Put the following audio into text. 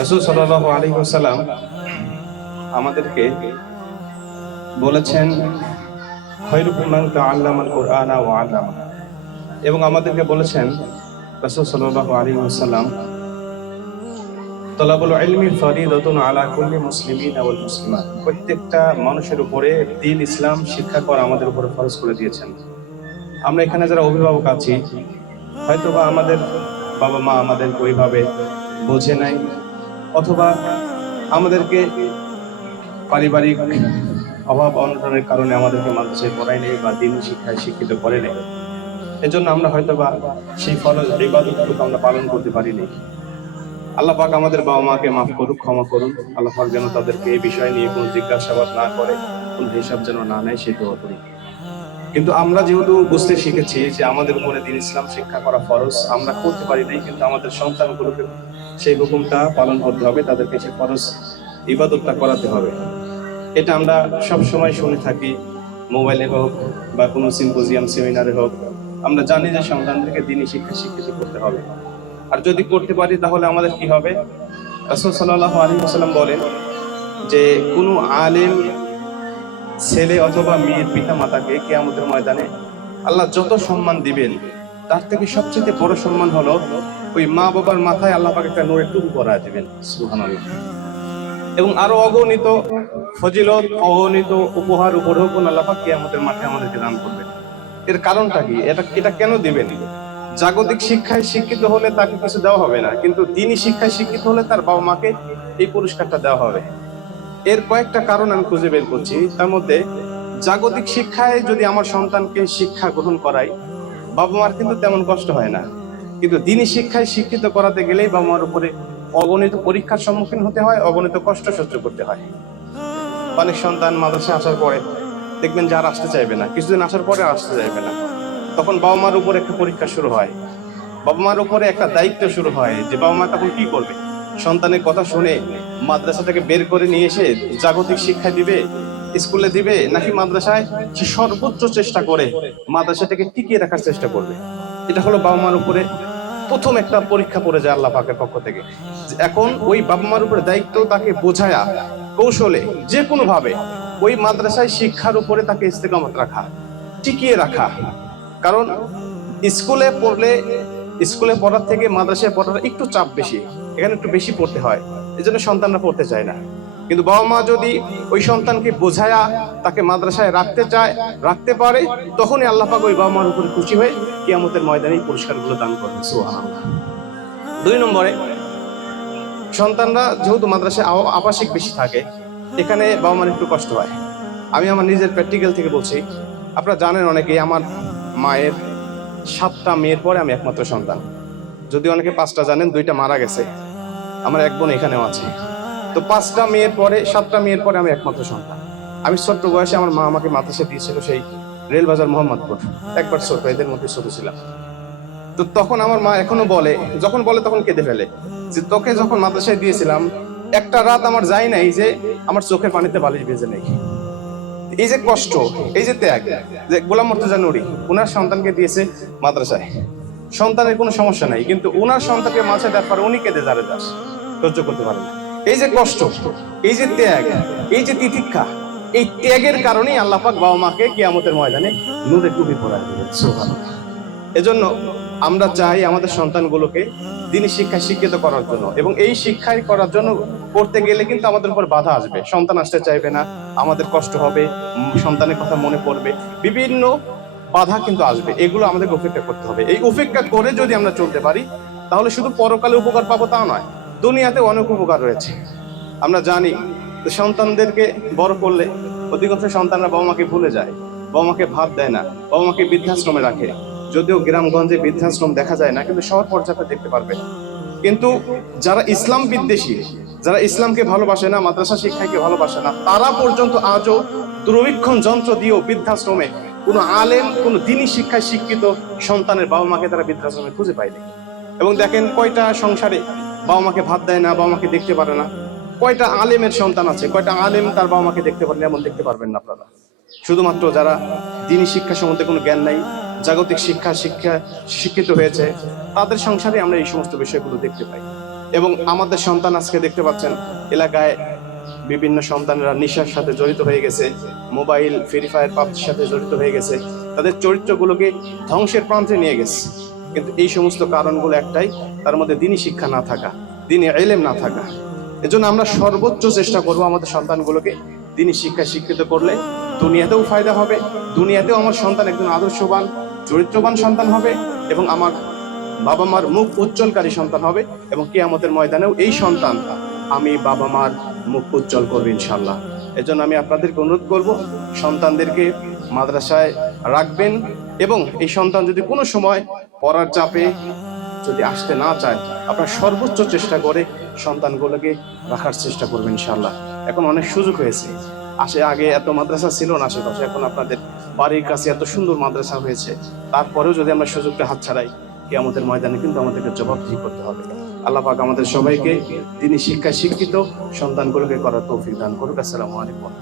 রাসূল সাল্লাল্লাহু আলাইহি ওয়াসাল্লাম আমাদেরকে বলেছেন খায়রুকুম মান তাআল্লামাল কুরআনা ওয়া আল্লামা, এবং আমাদেরকে বলেছেন রাসূল সাল্লাল্লাহু আলাইহি ওয়াসাল্লাম তালাবুল ইলমি ফরিদাতুন আলা কুল্লি মুসলিমিন ওয়াল মুসলিমাত, প্রত্যেকটা মানুষের উপরে দ্বীন ইসলাম শিক্ষা করা আমাদের উপরে ফরজ করে দিয়েছেন। আমরা এখানে যারা অভিভাবক আছি, হয়তোবা আমাদের বাবা মা আমাদেরকে ওইভাবে বোঝে নাই, অথবা আমাদেরকে পারিবারিক অভাব অনটনের কারণে আমাদেরকে মাদ্রাসায় পড়ায় নেই বা দ্বীন শিক্ষায় শিক্ষিত করে নেই। এজন্য আমরা হয়তোবা সেই ফরজ ইবাদতটুকু আমরা পালন করতে পারিনি। আল্লাহ পাক আমাদের বাবা মাকে মাফ করুক, ক্ষমা করুন। আল্লাহ পাক যেন তাদেরকে এই বিষয় নিয়ে কোনো জিজ্ঞাসাবাদ না করে, কোনো হিসাব যেন না নেয়, সেই দোয়া করি। কিন্তু আমরা যেহেতু বুঝতে শিখেছি যে আমাদের উপরে দ্বীন ইসলাম শিক্ষা করা ফরজ, আমরা করতে পারি নাই, কিন্তু আমাদের সন্তানগুলোকে সেই হুকুমটা পালন করতে হবে, তাদেরকে সেই ফরজ ইবাদতটা করাতে হবে। এটা আমরা সব সময় শুনে থাকি, মোবাইলে হোক বা কোনো সিম্পোজিয়াম সেমিনারে হোক। আমরা জানি যে সন্তানদেরকে দ্বীনি শিক্ষা শিক্ষিত করতে হবে, আর যদি করতে পারি তাহলে আমাদের কি হবে। রাসূল সাল্লাল্লাহু আলাইহি ওয়াসাল্লাম বলেন যে কোনো আলেম ছেলে অথবা মেয়ের পিতা মাতাকে কিয়ামতের ময়দানে আল্লাহ যত সম্মান দিবেন, তার থেকে সবচেয়ে বড় সম্মান হলো ওই মা বাবার মাথায় আল্লাহ পাক একটা নূরের টুপি পরায় দিবেন। সুবহানাল্লাহ। এবং আরো অগণিত ফজিলত, অগণিত উপহার উপঢৌকন আল্লাহ পাক কিয়ামতের মাঠে আমাদেরকে দান করবেন। এর কারণটা কি? এটা কেন দিবেন? জাগতিক শিক্ষায় শিক্ষিত হলে তাকে কিছু দেওয়া হবে না, কিন্তু দ্বীনি শিক্ষায় শিক্ষিত হলে তার বাবা মাকে এই পুরস্কারটা দেওয়া হবে। এর কয়েকটা কারণ আমি খুঁজে বের করছি। তার মধ্যে জাগতিক শিক্ষায় যদি আমার সন্তানকে শিক্ষা গ্রহণ করাই, বাবা মার কিন্তু তেমন কষ্ট হয় না, কিন্তু দ্বীনি শিক্ষায় শিক্ষিত করাতে গেলেই বাবা মার উপরে অগণিত পরীক্ষার সম্মুখীন হতে হয়, অগণিত কষ্ট সহ্য করতে হয়। অনেক সন্তান মাদ্রাসায় আসার পরে দেখবেন যে আর আসতে চাইবে না, কিছুদিন আসার পরে আর আসতে চাইবে না। তখন বাবা মার উপর একটা পরীক্ষা শুরু হয়, বাবা মার উপরে একটা দায়িত্ব শুরু হয় যে বাবা মা তখন কি করবে। সন্তানের কথা শুনে মাদ্রাসা থেকে বের করে নিয়ে এসে জাগতিক শিক্ষা দিবে, স্কুলে দিবে, নাকি মাদ্রাসায় সে সর্বোচ্চ চেষ্টা করে মাদ্রাসাটাকে টিকিয়ে রাখার চেষ্টা করবে। এটা হলো বাবা মার উপরে প্রথম একটা পরীক্ষা পড়ে যায় আল্লাহ পাকের পক্ষ থেকে। এখন ওই বাবা মার উপরে দায়িত্ব তাকে বোঝায়া কৌশলে যে কোনো ভাবে ওই মাদ্রাসায় শিক্ষার উপরে তাকে ইস্তেকামত রাখা, টিকিয়ে রাখা। কারণ স্কুলে পড়ার থেকে মাদ্রাসায় পড়ার একটু চাপ বেশি, এখানে একটু বেশি পড়তে হয়, এই জন্য সন্তানরা পড়তে চায় না। কিন্তু বাবা মা যদি ওই সন্তানকে বোঝায়া তাকে মাদ্রাসায় রাখতে পারে, তখনই আল্লাহ পাক ওই বাবা মার উপরে খুশি হয়ে কিয়ামতের ময়দানে পুরস্কারগুলো দান করবে। সুবহানাল্লাহ। 2 নম্বরে, সন্তানরা যেহেতু মাদ্রাসায় আবাসিক বেশি থাকে, এখানে বাবা মার একটু কষ্ট হয়। আমি আমার নিজের প্র্যাকটিক্যাল থেকে বলছি। আপনারা জানেন অনেকেই, আমার মায়ের 7টা মেয়ের পরে আমি একমাত্র সন্তান। যদি অনেকে 5টা জানেন, 2টা মারা গেছে, আমার এক বোন এখানেও আছে। তো 5টা মেয়ের পরে, 7টা মেয়ের পরে আমি একমাত্র সন্তান। আমি ছোট্ট বয়সে আমার মা আমাকে মাদ্রাসায় দিয়েছিল সেই রেলবাজার মোহাম্মদপুর। একবার ছোট, এদের মধ্যে ছোট ছিলাম। তো তখন আমার মা এখনো বলে, যখন বলে তখন কেঁদে ফেলে, যে তোকে যখন মাদ্রাসায় দিয়েছিলাম একটা রাত আমার যায় নাই যে আমার চোখের পানিতে বালিশ ভেজে নেই। এই যে কষ্ট, এই যে ত্যাগ, যে গোলাম মুর্তজা নূরী উনার সন্তানকে দিয়েছে মাদ্রাসায়, সন্তানের কোনো সমস্যা নাই, কিন্তু উনার সন্তানকে মাঝে দেওয়ার পর উনি কেঁদে যারে দাস সহ্য করতে পারে না। এই যে কষ্ট, এই যে ত্যাগ, এই যে তিতিক্ষা, এই ত্যাগের কারণেই আল্লাহ পাক বাবা মাকে কিয়ামতের ময়দানে নূরের টুপি পরায় দিবেন। সুবহানাল্লাহ। এজন্য আমরা চাই আমাদের সন্তানগুলোকে দ্বীনি শিক্ষায় শিক্ষিত করার জন্য, এবং এই শিক্ষায় করার জন্য করতে গেলে কিন্তু আমাদের উপর বাধা আসবে। সন্তান আসতে চাইবে না, আমাদের কষ্ট হবে, সন্তানের কথা মনে পড়বে, বিভিন্ন বাধা কিন্তু আসবে। এগুলো আমাদের উপেক্ষা করতে হবে। এই উপেক্ষা করে যদি আমরা চলতে পারি, তাহলে শুধু পরকালে উপকার পাবো তা নয়, দুনিয়াতে অনেক উপকার রয়েছে। আমরা জানি সন্তানদেরকে বড় করলে অধিকাংশ সন্তানরা বাবা মাকে ভুলে যায়, বাবা মাকে ভাত দেয় না, বাবা মাকে বৃদ্ধাশ্রমে রাখে। যদিও গ্রামগঞ্জে বৃদ্ধাশ্রম দেখা যায় না, কিন্তু শহর পর্যায়ে দেখতে পারবে। কিন্তু যারা ইসলাম বিদ্বেষী, যারা ইসলামকে ভালোবাসে না, মাদ্রাসা শিক্ষাকে ভালোবাসে না, তারা পর্যন্ত আজও দূরবীক্ষণ যন্ত্র দিয়েও বৃদ্ধাশ্রমে কোনো আলেম, কোনো দ্বীনি শিক্ষায় শিক্ষিত সন্তানের বাবা মাকে তারা বৃদ্ধাশ্রমে খুঁজে পায়নি। এবং দেখেন কয়টা সংসারে বাবা মাকে ভাত দেয় না, বাবা মাকে দেখতে পারে না। কয়টা আলেমের সন্তান আছে, কয়টা আলেম তার বাবা মাকে দেখতে পারেন, এমন দেখতে পারবেন না আপনারা। শুধুমাত্র যারা দ্বীনি শিক্ষা সম্বন্ধে কোনো জ্ঞান নাই, জাগতিক শিক্ষিত হয়েছে, তাদের সংসারে আমরা এই সমস্ত বিষয়গুলো দেখতে পাই। এবং আমাদের সন্তান আজকে দেখতে পাচ্ছেন এলাকায় বিভিন্ন সন্তানেরা নেশার সাথে জড়িত হয়ে গেছে, মোবাইল, ফ্রি ফায়ার, পাবজির সাথে জড়িত হয়ে গেছে, তাদের চরিত্রগুলোকে ধ্বংসের প্রান্তে নিয়ে গেছে। কিন্তু এই সমস্ত কারণগুলো একটাই, তার মধ্যে দ্বীনি শিক্ষা না থাকা, দ্বীনি ইলম না থাকা। এজন্য আমরা সর্বোচ্চ চেষ্টা করব আমাদের সন্তানগুলোকে দ্বীনি শিক্ষায় শিক্ষিত করলে দুনিয়াতেও ফায়দা হবে, দুনিয়াতেও আমার সন্তান একজন আদর্শবান, চরিত্রবান সন্তান হবে এবং আমার বাবা মার মুখ উজ্জ্বলকারী সন্তান হবে, এবং কিয়ামতের ময়দানেও এই সন্তান আমি বাবা মার মুখ উজ্জ্বল করবে ইনশাআল্লাহ। এজন্য আমি আপনাদেরকে অনুরোধ করব সন্তানদেরকে মাদ্রাসায় রাখবেন, এবং এই সন্তান যদি কোনো সময় পড়ার চাপে যদি আসতে না চায়, আপনার সর্বোচ্চ চেষ্টা করে সন্তানগুলোকে রাখার চেষ্টা করবেন ইনশাআল্লাহ। এখন অনেক সুযোগ হয়েছে, আগে এত মাদ্রাসা ছিল না আশেপাশে, এখন আপনাদের বাড়ির কাছে এত সুন্দর মাদ্রাসা হয়েছে। তারপরেও যদি আমরা সুযোগটা হাতছাড়াই, কিয়ামতের ময়দানে কিন্তু আমাদেরকে জবাবদিহি করতে হবে। আল্লাহ পাক আমাদের সবাইকে দ্বীনি শিক্ষায় শিক্ষিত সন্তানগুলোকে করার তৌফিক দান করুক। আসসালামু আলাইকুম।